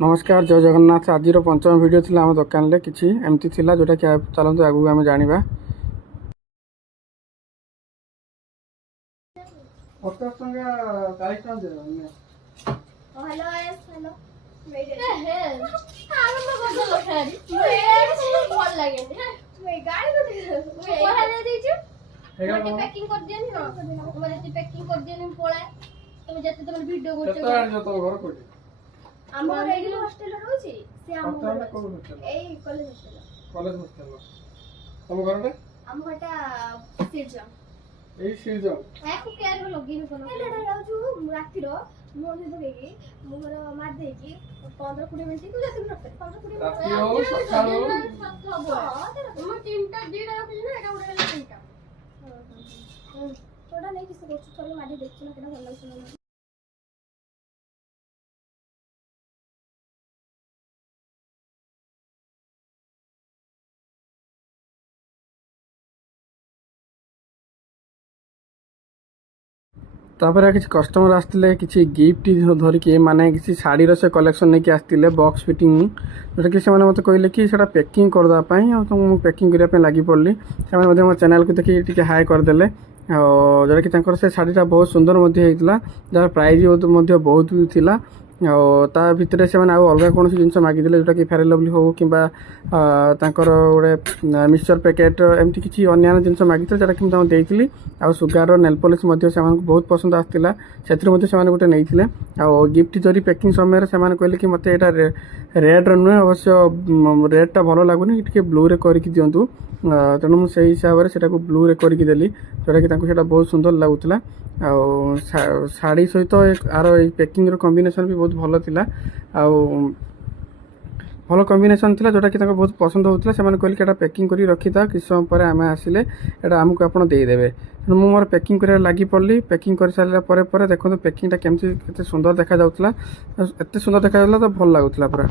नमस्कार जय जगन्नाथ। आज पंचम वीडियो थी आम दुकान में किसी एमती जोटा कि चलते आगू आम जाना। 50 टंका 40 टंका दे हेलो हेलो पैकिंग कर दियनी ना माने ती पैकिंग कर दियनी पळाय तुम जते तुम वीडियो करछ केता आर जतो घर कोठी हम रेगुलर हॉस्टल रहउची से हम एई कॉलेज हॉस्टल तुम घरटे हम घटा सिरजम एई सिरजम है को केयर को लगी न कोन एटा रहउछु राती रो मोन से देगी मोर मार देगी 15 20 मिनिट तू जते रख 15 20 मिनिट राती हो सकाळ हो हम तीनटा दीडा रखली ना एटा उडा तीनटा थोड़ा नहीं किसी को थोड़ी माडी देखछ ना केना भल लागछ ना। तापर किसी कस्टमर आसते किसी गिफ्ट धरिकी माने किसी शाढ़ी से कलेक्शन नहीं आसते बॉक्स फिटिंग जोटा कि मत कहले कि पैकिंग करदेपाई तो मुझे पैकिंग करने लगी पड़ी से मो चैनल को देखिए हाई करदे जोटा कि से शाढ़ीटा बहुत सुंदर जार प्राइज बहुत भी थिला ता भितर से अलग कौन जिन मागिदे जोटा कि फेयर लवली हो कि गोटे मिक्सचर पैकेट एमती किसी अन्य जिन मागिदे जोटा कि देती आ सुगार नेल पॉलिश से बहुत पसंद आसाला से गोटे नहीं गिफ्ट जरी पैकिंग समय से कहले कि मत यहाँ रेड नुहे अवश्य रेडटा भल लगुनि टे ब्लू रे करके दिंतु तेणु मुझे हिसाब से ब्लू रे करके देली जोटा कि बहुत सुंदर लगुला शाढ़ी सहित आर पैकिंग कॉम्बिनेशन भी बहुत भल थिला भल कॉम्बिनेशन थिला जोटा कि बहुत पसंद होता से कहले कि पैकिंग कर रखी था किस समय पर आम आसिले यहाँ आमको आप देदेवे तेणु मुझे मोर पैकिंग कर लगी पड़ी पैकिंग कर सारा देखो पैकिंगटा केमती सुंदर देखा एत सुंदर देखा तो भल लगुला पूरा।